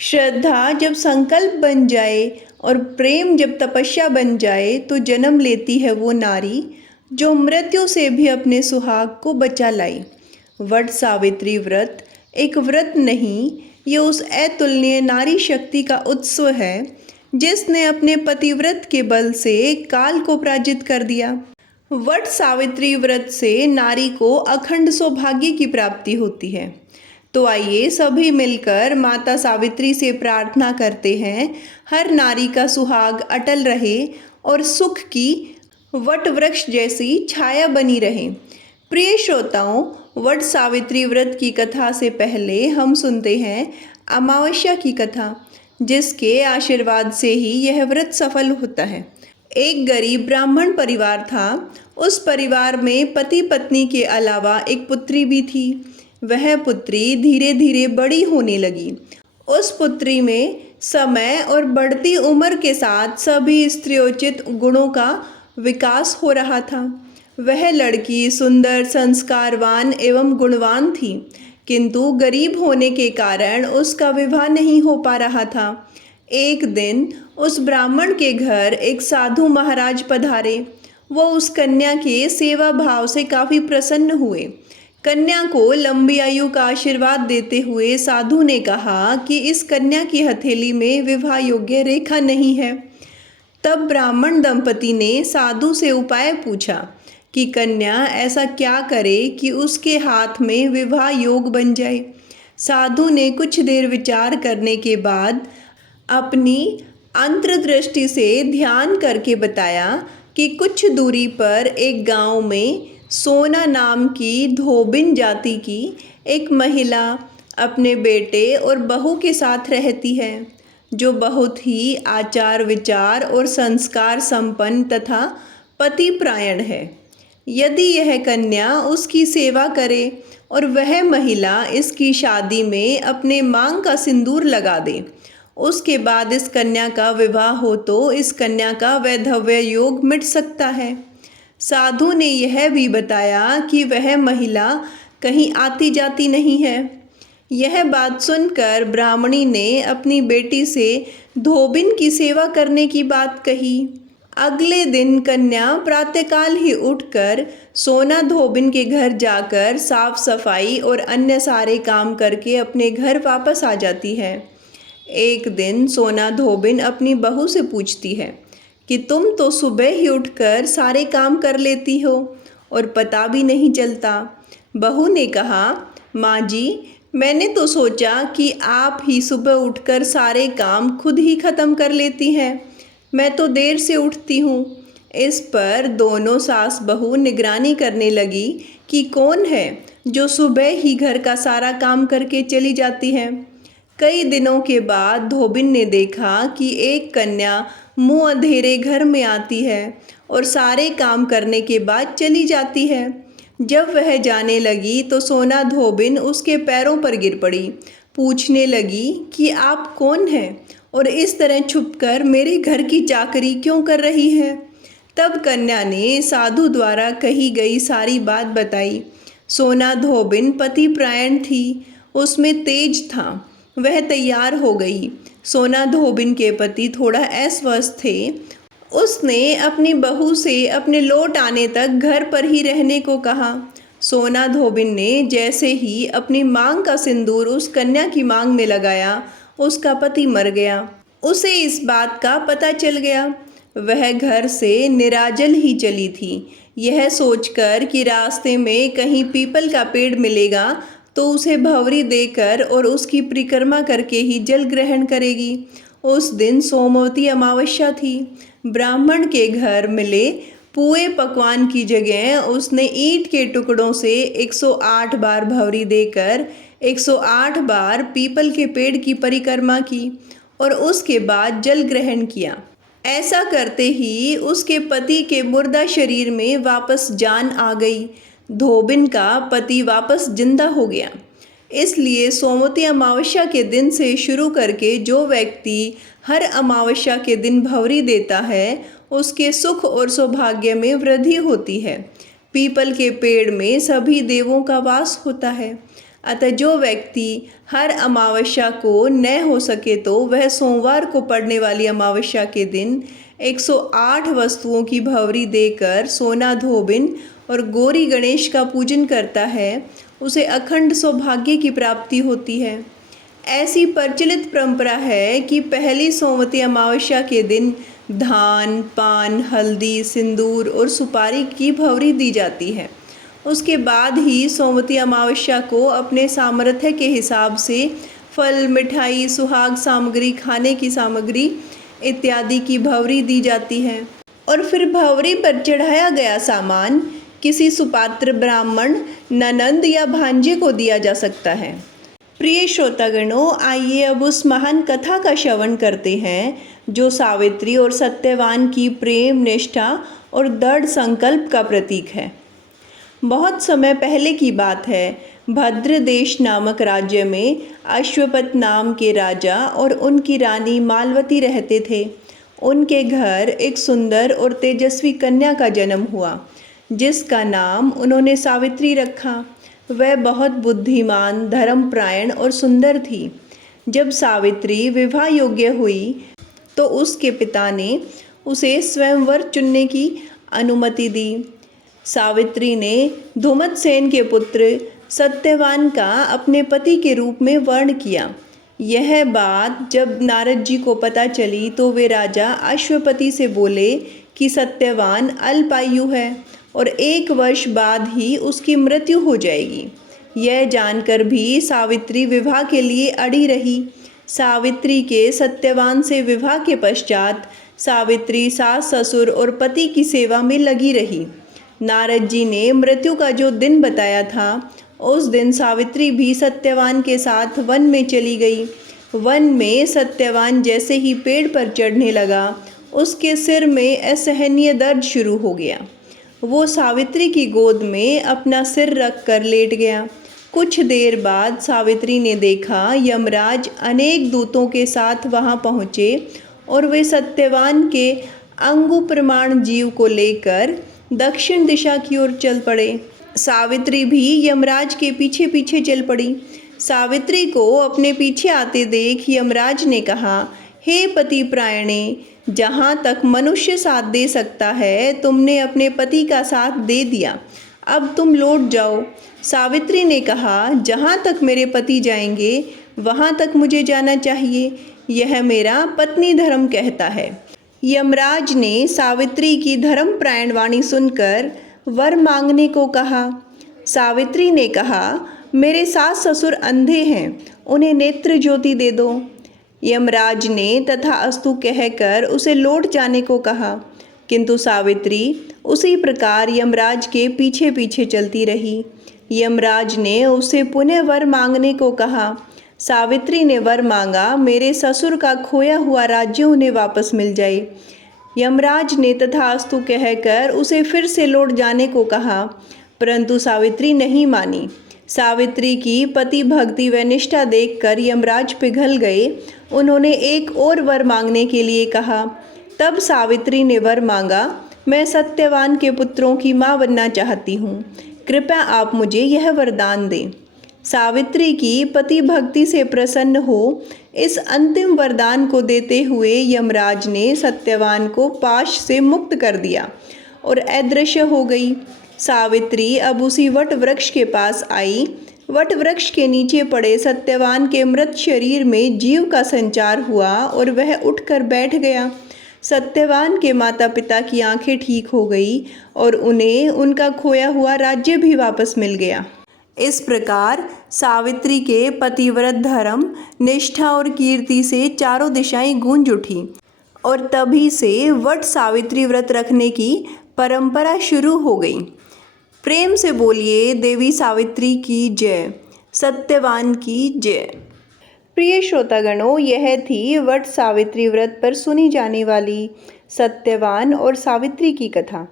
श्रद्धा जब संकल्प बन जाए और प्रेम जब तपस्या बन जाए तो जन्म लेती है वो नारी जो मृत्यु से भी अपने सुहाग को बचा लाई। वट सावित्री व्रत एक व्रत नहीं, ये उस अतुलनीय नारी शक्ति का उत्सव है जिसने अपने पतिव्रत के बल से काल को पराजित कर दिया। वट सावित्री व्रत से नारी को अखंड सौभाग्य की प्राप्ति होती है। तो आइए सभी मिलकर माता सावित्री से प्रार्थना करते हैं, हर नारी का सुहाग अटल रहे और सुख की वट वृक्ष जैसी छाया बनी रहे। प्रिय श्रोताओं, वट सावित्री व्रत की कथा से पहले हम सुनते हैं अमावस्या की कथा, जिसके आशीर्वाद से ही यह व्रत सफल होता है। एक गरीब ब्राह्मण परिवार था। उस परिवार में पति पत्नी के अलावा एक पुत्री भी थी। वह पुत्री धीरे धीरे बड़ी होने लगी। उस पुत्री में समय और बढ़ती उम्र के साथ सभी स्त्रियोचित गुणों का विकास हो रहा था। वह लड़की सुंदर, संस्कारवान एवं गुणवान थी, किंतु गरीब होने के कारण उसका विवाह नहीं हो पा रहा था। एक दिन उस ब्राह्मण के घर एक साधु महाराज पधारे। वो उस कन्या के सेवा भाव से काफ़ी प्रसन्न हुए। कन्या को लंबी आयु का आशीर्वाद देते हुए साधु ने कहा कि इस कन्या की हथेली में विवाह योग्य रेखा नहीं है। तब ब्राह्मण दंपति ने साधु से उपाय पूछा कि कन्या ऐसा क्या करे कि उसके हाथ में विवाह योग बन जाए। साधु ने कुछ देर विचार करने के बाद अपनी अंतर्दृष्टि से ध्यान करके बताया कि कुछ दूरी पर एक गांव में सोना नाम की धोबिन जाति की एक महिला अपने बेटे और बहू के साथ रहती है, जो बहुत ही आचार विचार और संस्कार संपन्न तथा पतिपरायण है। यदि यह कन्या उसकी सेवा करे और वह महिला इसकी शादी में अपने मांग का सिंदूर लगा दे, उसके बाद इस कन्या का विवाह हो तो इस कन्या का वैधव्य योग मिट सकता है। साधु ने यह भी बताया कि वह महिला कहीं आती जाती नहीं है। यह बात सुनकर ब्राह्मणी ने अपनी बेटी से धोबिन की सेवा करने की बात कही। अगले दिन कन्या प्रातःकाल ही उठकर सोना धोबिन के घर जाकर साफ सफाई और अन्य सारे काम करके अपने घर वापस आ जाती है। एक दिन सोना धोबिन अपनी बहू से पूछती है कि तुम तो सुबह ही उठकर सारे काम कर लेती हो और पता भी नहीं चलता। बहू ने कहा, माँ जी, मैंने तो सोचा कि आप ही सुबह उठकर सारे काम खुद ही ख़त्म कर लेती हैं। मैं तो देर से उठती हूँ। इस पर दोनों सास बहू निगरानी करने लगी कि कौन है जो सुबह ही घर का सारा काम करके चली जाती है। कई दिनों के बाद धोबिन ने देखा कि एक कन्या मुँह अंधेरे घर में आती है और सारे काम करने के बाद चली जाती है। जब वह जाने लगी तो सोना धोबिन उसके पैरों पर गिर पड़ी। पूछने लगी कि आप कौन हैं और इस तरह छुपकर मेरे घर की चाकरी क्यों कर रही है। तब कन्या ने साधु द्वारा कही गई सारी बात बताई। सोना धोबिन पतिपरायण थी, उसमें तेज था। वह तैयार हो गई। सोना धोबिन के पति थोड़ा अस्वस्थ थे। उसने अपनी बहू से अपने लौट आने तक घर पर ही रहने को कहा। सोना धोबिन ने जैसे ही अपनी मांग का सिंदूर उस कन्या की मांग में लगाया, उसका पति मर गया। उसे इस बात का पता चल गया। वह घर से निराजल ही चली थी, यह सोचकर कि रास्ते में कहीं पीपल का पेड़ मिलेगा तो उसे भंवरी देकर और उसकी परिक्रमा करके ही जल ग्रहण करेगी। उस दिन सोमवती अमावस्या थी। ब्राह्मण के घर मिले पुए पकवान की जगह उसने ईंट के टुकड़ों से 108 बार भंवरी देकर 108 बार पीपल के पेड़ की परिक्रमा की और उसके बाद जल ग्रहण किया। ऐसा करते ही उसके पति के मुर्दा शरीर में वापस जान आ गई। धोबिन का पति वापस जिंदा हो गया। इसलिए सोमवती अमावस्या के दिन से शुरू करके जो व्यक्ति हर अमावस्या के दिन भंवरी देता है, उसके सुख और सौभाग्य में वृद्धि होती है। पीपल के पेड़ में सभी देवों का वास होता है। अतः जो व्यक्ति हर अमावस्या को न हो सके तो वह सोमवार को पड़ने वाली अमावस्या के दिन 108 वस्तुओं की भवरी देकर सोना धोबिन और गौरी गणेश का पूजन करता है, उसे अखंड सौभाग्य की प्राप्ति होती है। ऐसी प्रचलित परंपरा है कि पहली सोमवती अमावस्या के दिन धान, पान, हल्दी, सिंदूर और सुपारी की भवरी दी जाती है। उसके बाद ही सोमवती अमावस्या को अपने सामर्थ्य के हिसाब से फल, मिठाई, सुहाग सामग्री, खाने की सामग्री इत्यादि की भवरी दी जाती है और फिर भवरी पर चढ़ाया गया सामान किसी सुपात्र ब्राह्मण, ननंद या भांजे को दिया जा सकता है। प्रिय श्रोतागणों, आइए अब उस महान कथा का श्रवण करते हैं जो सावित्री और सत्यवान की प्रेम, निष्ठा और दृढ़ संकल्प का प्रतीक है। बहुत समय पहले की बात है। भद्र देश नामक राज्य में अश्वपत नाम के राजा और उनकी रानी मालवती रहते थे। उनके घर एक सुंदर और तेजस्वी कन्या का जन्म हुआ, जिसका नाम उन्होंने सावित्री रखा। वह बहुत बुद्धिमान, धर्मपरायण और सुंदर थी। जब सावित्री विवाह योग्य हुई तो उसके पिता ने उसे स्वयंवर चुनने की अनुमति दी। सावित्री ने धुमतसेन के पुत्र सत्यवान का अपने पति के रूप में वर्ण किया। यह बात जब नारद जी को पता चली तो वे राजा अश्वपति से बोले कि सत्यवान अल्पायु है और 1 वर्ष बाद ही उसकी मृत्यु हो जाएगी। यह जानकर भी सावित्री विवाह के लिए अड़ी रही। सावित्री के सत्यवान से विवाह के पश्चात सावित्री सास, ससुर और पति की सेवा में लगी रही। नारद जी ने मृत्यु का जो दिन बताया था, उस दिन सावित्री भी सत्यवान के साथ वन में चली गई। वन में सत्यवान जैसे ही पेड़ पर चढ़ने लगा, उसके सिर में असहनीय दर्द शुरू हो गया। वो सावित्री की गोद में अपना सिर रख कर लेट गया। कुछ देर बाद सावित्री ने देखा यमराज अनेक दूतों के साथ वहां पहुँचे और वे सत्यवान के अंगु प्रमाण जीव को लेकर दक्षिण दिशा की ओर चल पड़े। सावित्री भी यमराज के पीछे पीछे चल पड़ी। सावित्री को अपने पीछे आते देख यमराज ने कहा, हे पति प्रायणे, जहाँ तक मनुष्य साथ दे सकता है तुमने अपने पति का साथ दे दिया, अब तुम लौट जाओ। सावित्री ने कहा, जहाँ तक मेरे पति जाएंगे वहाँ तक मुझे जाना चाहिए, यह मेरा पत्नी धर्म कहता है। यमराज ने सावित्री की धर्मपरायण वाणी सुनकर वर मांगने को कहा। सावित्री ने कहा, मेरे सास ससुर अंधे हैं, उन्हें नेत्र ज्योति दे दो। यमराज ने तथास्तु कहकर उसे लौट जाने को कहा, किंतु सावित्री उसी प्रकार यमराज के पीछे पीछे चलती रही। यमराज ने उसे पुनः वर मांगने को कहा। सावित्री ने वर मांगा, मेरे ससुर का खोया हुआ राज्य उन्हें वापस मिल जाए। यमराज ने तथास्तु कहकर उसे फिर से लौट जाने को कहा, परंतु सावित्री नहीं मानी। सावित्री की पति भक्ति व निष्ठा देखकर यमराज पिघल गए। उन्होंने एक और वर मांगने के लिए कहा। तब सावित्री ने वर मांगा, मैं सत्यवान के पुत्रों की माँ बनना चाहती हूँ, कृपया आप मुझे यह वरदान दें। सावित्री की पति भक्ति से प्रसन्न हो इस अंतिम वरदान को देते हुए यमराज ने सत्यवान को पाश से मुक्त कर दिया और अदृश्य हो गई। सावित्री अब उसी वट वृक्ष के पास आई। वट वृक्ष के नीचे पड़े सत्यवान के मृत शरीर में जीव का संचार हुआ और वह उठकर बैठ गया। सत्यवान के माता पिता की आंखें ठीक हो गई और उन्हें उनका खोया हुआ राज्य भी वापस मिल गया। इस प्रकार सावित्री के पतिव्रत धर्म, निष्ठा और कीर्ति से चारों दिशाएं गूंज उठी और तभी से वट सावित्री व्रत रखने की परंपरा शुरू हो गई। प्रेम से बोलिए देवी सावित्री की जय, सत्यवान की जय। प्रिय श्रोतागणों, यह थी वट सावित्री व्रत पर सुनी जाने वाली सत्यवान और सावित्री की कथा।